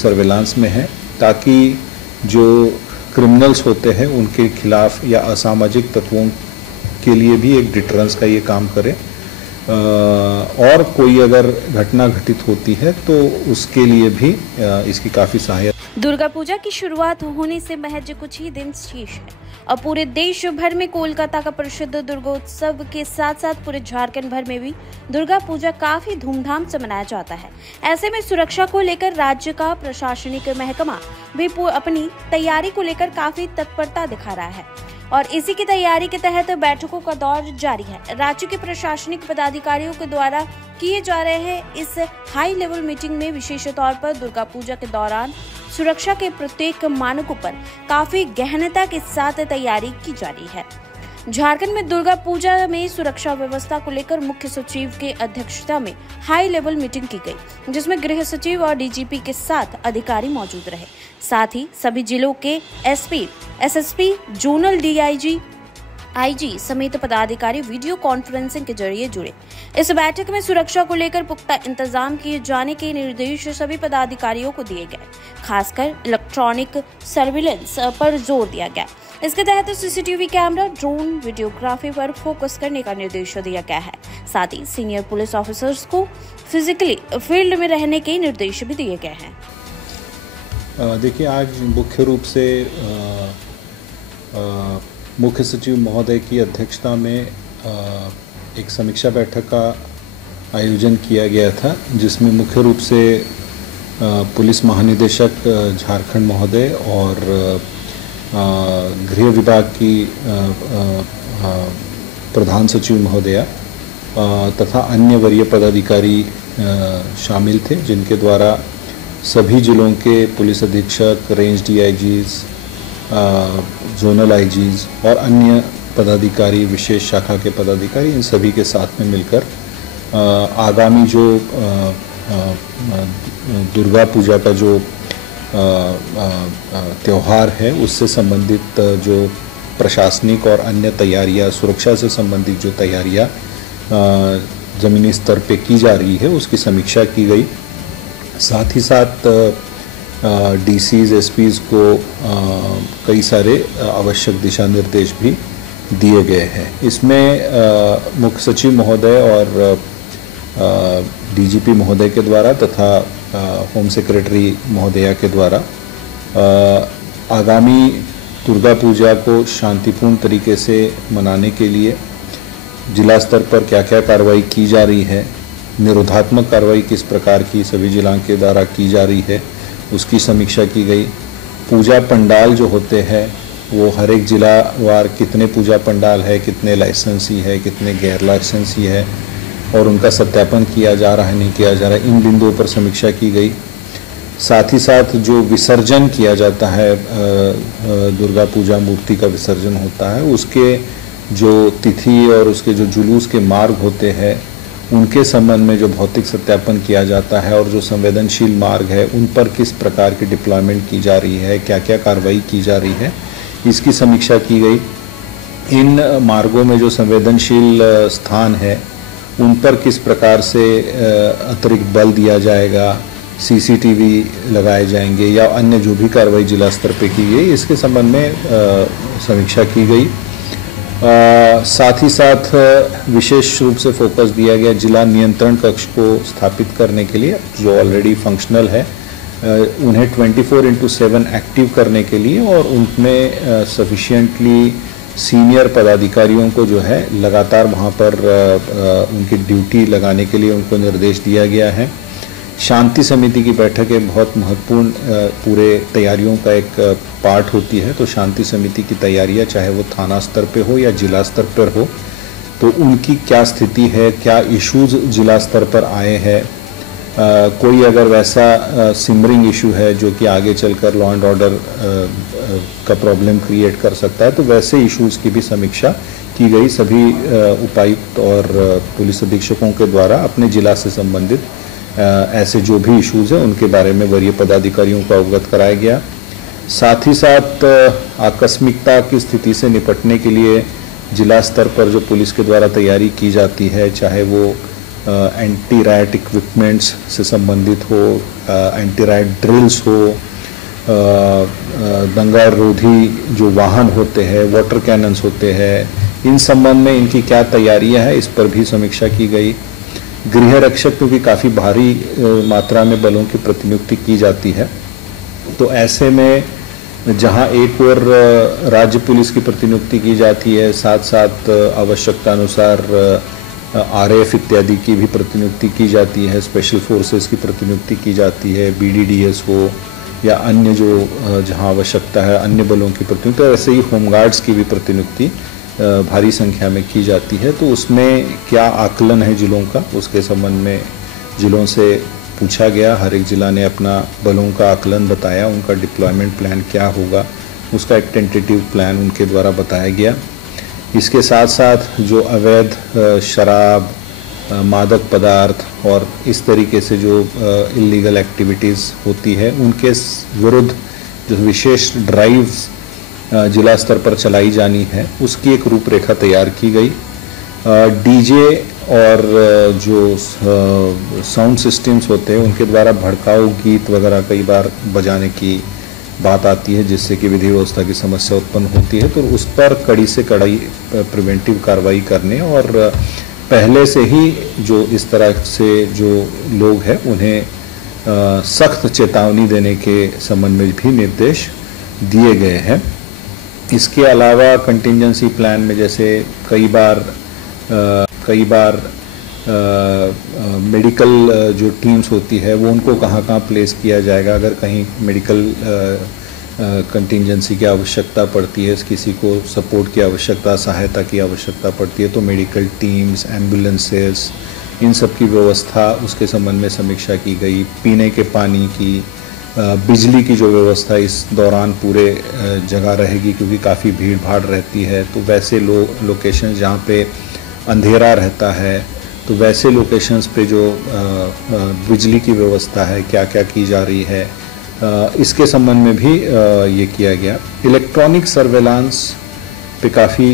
Surveillance में है, ताकि जो क्रिमिनल्स होते हैं उनके खिलाफ या असामाजिक तत्वों के लिए भी एक डिटरेंस का ये काम करे, और कोई अगर घटना घटित होती है तो उसके लिए भी इसकी काफ़ी सहायता। दुर्गा पूजा की शुरुआत होने से महज कुछ ही दिन शेष है और पूरे देश भर में कोलकाता का प्रसिद्ध दुर्गोत्सव के साथ साथ पूरे झारखंड भर में भी दुर्गा पूजा काफी धूमधाम से मनाया जाता है। ऐसे में सुरक्षा को लेकर राज्य का प्रशासनिक महकमा भी अपनी तैयारी को लेकर काफी तत्परता दिखा रहा है और इसी की तैयारी के तहत बैठकों का दौर जारी है। राज्य के प्रशासनिक पदाधिकारियों के द्वारा किए जा रहे हैं इस हाई लेवल मीटिंग में विशेष तौर पर दुर्गा पूजा के दौरान सुरक्षा के प्रत्येक मानकों पर काफी गहनता के साथ तैयारी की जा रही है। झारखंड में दुर्गा पूजा में सुरक्षा व्यवस्था को लेकर मुख्य सचिव के अध्यक्षता में हाई लेवल मीटिंग की गई, जिसमें गृह सचिव और डीजीपी के साथ अधिकारी मौजूद रहे। साथ ही सभी जिलों के SP, SSP, zonal DIG, IG समेत पदाधिकारी वीडियो कॉन्फ्रेंसिंग के जरिए जुड़े। इस बैठक में सुरक्षा को लेकर पुख्ता इंतजाम किए जाने के निर्देश सभी पदाधिकारियों को दिए गए। खासकर इलेक्ट्रॉनिक सर्विलेंस पर जोर दिया गया। इसके तहत सीसीटीवी कैमरा, ड्रोन, वीडियोग्राफी पर फोकस करने का निर्देश दिया गया है। साथ ही सीनियर पुलिस ऑफिसर्स को फिजिकली फील्ड में रहने के निर्देश भी दिए गए हैं। देखिए, आज मुख्य रूप से मुख्य सचिव महोदय की अध्यक्षता में एक समीक्षा बैठक का आयोजन किया गया था, जिसमें मुख्य रूप से पुलिस महानिदेशक झारखंड महोदय और गृह विभाग की प्रधान सचिव महोदया तथा अन्य वरीय पदाधिकारी शामिल थे, जिनके द्वारा सभी जिलों के पुलिस अधीक्षक, रेंज डीआईजीज, जोनल आईजीज और अन्य पदाधिकारी, विशेष शाखा के पदाधिकारी, इन सभी के साथ में मिलकर आगामी जो दुर्गा पूजा का जो त्यौहार है उससे संबंधित जो प्रशासनिक और अन्य तैयारियां, सुरक्षा से संबंधित जो तैयारियां ज़मीनी स्तर पे की जा रही है उसकी समीक्षा की गई। साथ ही साथ डीसीज, एसपीज को कई सारे आवश्यक दिशा निर्देश भी दिए गए हैं। इसमें मुख्य सचिव महोदय और डीजीपी महोदय के द्वारा तथा होम सेक्रेटरी महोदया के द्वारा आगामी दुर्गा पूजा को शांतिपूर्ण तरीके से मनाने के लिए जिला स्तर पर क्या क्या कार्रवाई की जा रही है, निरोधात्मक कार्रवाई किस प्रकार की सभी जिलों के द्वारा की जा रही है, उसकी समीक्षा की गई। पूजा पंडाल जो होते हैं वो हर एक जिला वार कितने पूजा पंडाल है, कितने लाइसेंसी है, कितने गैर लाइसेंसी है और उनका सत्यापन किया जा रहा है, नहीं किया जा रहा है, इन बिंदुओं पर समीक्षा की गई। साथ ही साथ जो विसर्जन किया जाता है, दुर्गा पूजा मूर्ति का विसर्जन होता है, उसके जो तिथि और उसके जो जुलूस के मार्ग होते हैं उनके संबंध में जो भौतिक सत्यापन किया जाता है और जो संवेदनशील मार्ग है उन पर किस प्रकार की डिप्लॉयमेंट की जा रही है, क्या क्या कार्रवाई की जा रही है, इसकी समीक्षा की गई। इन मार्गों में जो संवेदनशील स्थान है उन पर किस प्रकार से अतिरिक्त बल दिया जाएगा, सीसीटीवी लगाए जाएंगे या अन्य जो भी कार्रवाई जिला स्तर पर की गई, इसके संबंध में समीक्षा की गई। साथ ही साथ विशेष रूप से फोकस दिया गया जिला नियंत्रण कक्ष को स्थापित करने के लिए, जो ऑलरेडी फंक्शनल है, उन्हें 24/7 एक्टिव करने के लिए और उनमें सफिशिएंटली सीनियर पदाधिकारियों को जो है लगातार वहाँ पर उनकी ड्यूटी लगाने के लिए उनको निर्देश दिया गया है। शांति समिति की बैठक एक बहुत महत्वपूर्ण पूरे तैयारियों का एक पार्ट होती है, तो शांति समिति की तैयारियां चाहे वो थाना स्तर पे हो या जिला स्तर पर हो, तो उनकी क्या स्थिति है, क्या इश्यूज जिला स्तर पर आए हैं, कोई अगर वैसा सिमरिंग इशू है जो कि आगे चलकर लॉ एंड ऑर्डर का प्रॉब्लम क्रिएट कर सकता है, तो वैसे इश्यूज की भी समीक्षा की गई। सभी उपायुक्त और पुलिस अधीक्षकों के द्वारा अपने जिला से संबंधित ऐसे जो भी इश्यूज हैं उनके बारे में वरीय पदाधिकारियों को अवगत कराया गया। साथ ही साथ आकस्मिकता की स्थिति से निपटने के लिए जिला स्तर पर जो पुलिस के द्वारा तैयारी की जाती है, चाहे वो एंटी राइट इक्विपमेंट्स से संबंधित हो, एंटी राइट ड्रिल्स हो, दंगा रोधी जो वाहन होते हैं, वाटर कैनन्स होते हैं, इन संबंध में इनकी क्या तैयारियां हैं, इस पर भी समीक्षा की गई। गृह रक्षक क्योंकि काफ़ी भारी मात्रा में बलों की प्रतिनियुक्ति की जाती है, तो ऐसे में जहां एक और राज्य पुलिस की प्रतिनियुक्ति की जाती है, साथ साथ आवश्यकता अनुसार आरएफ इत्यादि की भी प्रतिनियुक्ति की जाती है, स्पेशल फोर्सेस की प्रतिनियुक्ति की जाती है, बीडीडीएस हो या अन्य जो जहां आवश्यकता है अन्य बलों की प्रतिनियुक्ति, ऐसे ही होमगार्ड्स की भी प्रतिनियुक्ति भारी संख्या में की जाती है। तो उसमें क्या आकलन है जिलों का, उसके संबंध में जिलों से पूछा गया। हर एक जिला ने अपना बलों का आकलन बताया, उनका डिप्लॉयमेंट प्लान क्या होगा, उसका एक टेंटेटिव प्लान उनके द्वारा बताया गया। इसके साथ साथ जो अवैध शराब, मादक पदार्थ और इस तरीके से जो इलीगल एक्टिविटीज़ होती है, उनके विरुद्ध जो विशेष ड्राइव्स जिला स्तर पर चलाई जानी है, उसकी एक रूपरेखा तैयार की गई। डीजे और जो साउंड सिस्टम्स होते हैं उनके द्वारा भड़काऊ गीत वगैरह कई बार बजाने की बात आती है, जिससे कि विधि व्यवस्था की समस्या उत्पन्न होती है, तो उस पर कड़ी से कड़ी प्रिवेंटिव कार्रवाई करने और पहले से ही जो इस तरह से जो लोग हैं उन्हें सख्त चेतावनी देने के संबंध में भी निर्देश दिए गए हैं। इसके अलावा कंटिंजेंसी प्लान में जैसे कई बार मेडिकल जो टीम्स होती है वो उनको कहाँ प्लेस किया जाएगा, अगर कहीं मेडिकल कंटिंजेंसी की आवश्यकता पड़ती है, किसी को सपोर्ट की आवश्यकता, सहायता की आवश्यकता पड़ती है, तो मेडिकल टीम्स, एम्बुलेंसेस, इन सब की व्यवस्था, उसके संबंध में समीक्षा की गई। पीने के पानी की, बिजली की जो व्यवस्था इस दौरान पूरे जगह रहेगी क्योंकि काफ़ी भीड़ भाड़ रहती है, तो वैसे लोकेशन जहाँ पे अंधेरा रहता है, तो वैसे लोकेशंस पे जो बिजली की व्यवस्था है क्या क्या की जा रही है, इसके संबंध में भी ये किया गया। इलेक्ट्रॉनिक सर्वेलांस पे काफ़ी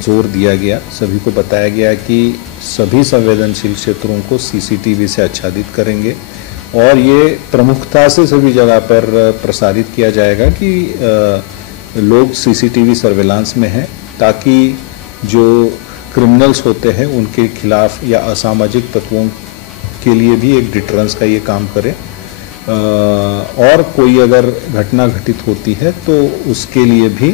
जोर दिया गया। सभी को बताया गया कि सभी संवेदनशील क्षेत्रों को सीसीटीवी से आच्छादित करेंगे और ये प्रमुखता से सभी जगह पर प्रसारित किया जाएगा कि लोग सीसीटीवी सर्वेलांस में हैं, ताकि जो क्रिमिनल्स होते हैं उनके खिलाफ या असामाजिक तत्वों के लिए भी एक डिटरेंस का ये काम करे, और कोई अगर घटना घटित होती है तो उसके लिए भी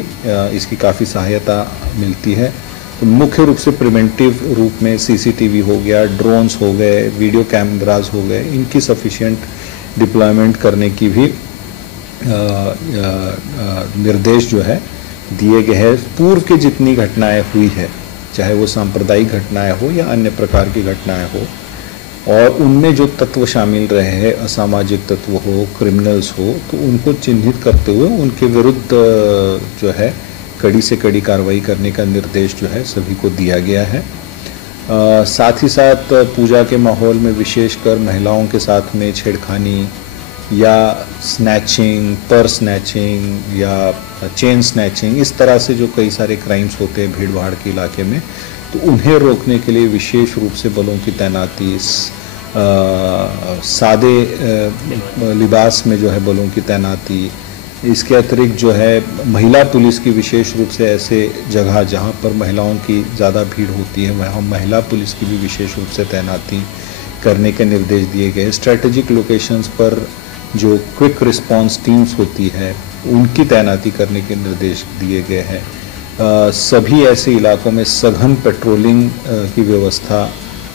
इसकी काफ़ी सहायता मिलती है। तो मुख्य रूप से प्रिवेंटिव रूप में सीसीटीवी हो गया, ड्रोन्स हो गए, वीडियो कैमरास हो गए, इनकी सफिशिएंट डिप्लॉयमेंट करने की भी निर्देश जो है दिए गए हैं। पूर्व की जितनी घटनाएं हुई है, चाहे वो सांप्रदायिक घटनाएं हो या अन्य प्रकार की घटनाएं हो, और उनमें जो तत्व शामिल रहे हैं, असामाजिक तत्व हो, क्रिमिनल्स हो, तो उनको चिन्हित करते हुए उनके विरुद्ध जो है कड़ी से कड़ी कार्रवाई करने का निर्देश जो है सभी को दिया गया है। साथ ही साथ पूजा के माहौल में विशेषकर महिलाओं के साथ में छेड़खानी या स्नैचिंग, पर्स स्नैचिंग या चेन स्नैचिंग, इस तरह से जो कई सारे क्राइम्स होते हैं भीड़ भाड़ के इलाके में, तो उन्हें रोकने के लिए विशेष रूप से बलों की तैनाती, सादे लिबास में जो है बलों की तैनाती, इसके अतिरिक्त जो है महिला पुलिस की विशेष रूप से ऐसे जगह जहां पर महिलाओं की ज़्यादा भीड़ होती है वहाँ महिला पुलिस की भी विशेष रूप से तैनाती करने के निर्देश दिए गए। स्ट्रैटेजिक लोकेशंस पर जो क्विक रिस्पांस टीम्स होती है उनकी तैनाती करने के निर्देश दिए गए हैं। सभी ऐसे इलाकों में सघन पेट्रोलिंग की व्यवस्था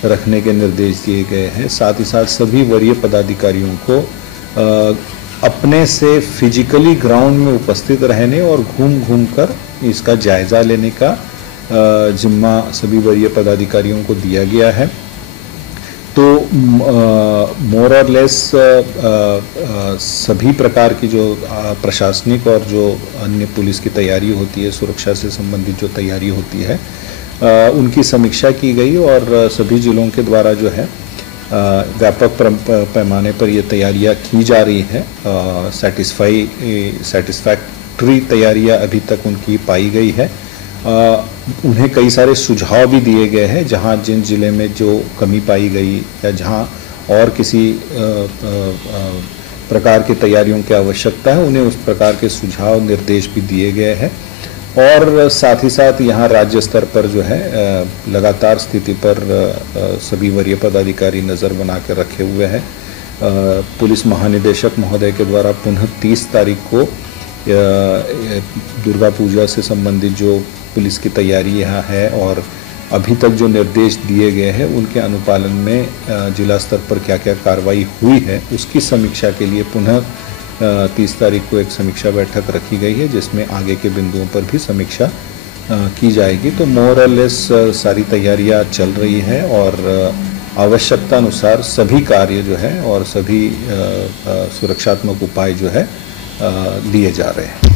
रखने के निर्देश दिए गए हैं। साथ ही साथ सभी वरीय पदाधिकारियों को अपने से फिजिकली ग्राउंड में उपस्थित रहने और घूम कर इसका जायज़ा लेने का जिम्मा सभी वरीय पदाधिकारियों को दिया गया है। तो मोर और लेस सभी प्रकार की जो प्रशासनिक और जो अन्य पुलिस की तैयारी होती है, सुरक्षा से संबंधित जो तैयारी होती है, उनकी समीक्षा की गई और सभी जिलों के द्वारा जो है व्यापक पैमाने पर ये तैयारियां की जा रही है। सैटिस्फैक्टरी तैयारियां अभी तक उनकी पाई गई है उन्हें कई सारे सुझाव भी दिए गए हैं, जहां जिन जिले में जो कमी पाई गई या जहां और किसी प्रकार की तैयारियों की आवश्यकता है, उन्हें उस प्रकार के सुझाव निर्देश भी दिए गए हैं। और साथ ही साथ यहाँ राज्य स्तर पर जो है लगातार स्थिति पर सभी वरीय पदाधिकारी नज़र बना कर रखे हुए हैं। पुलिस महानिदेशक महोदय के द्वारा पुनः 30 तारीख को दुर्गा पूजा से संबंधित जो पुलिस की तैयारी यहाँ है और अभी तक जो निर्देश दिए गए हैं उनके अनुपालन में जिला स्तर पर क्या क्या कार्रवाई हुई है उसकी समीक्षा के लिए पुनः 30 तारीख को एक समीक्षा बैठक रखी गई है, जिसमें आगे के बिंदुओं पर भी समीक्षा की जाएगी। तो मोर और लेस सारी तैयारियां चल रही है और आवश्यकता अनुसार सभी कार्य जो है और सभी सुरक्षात्मक उपाय जो है लिए जा रहे हैं।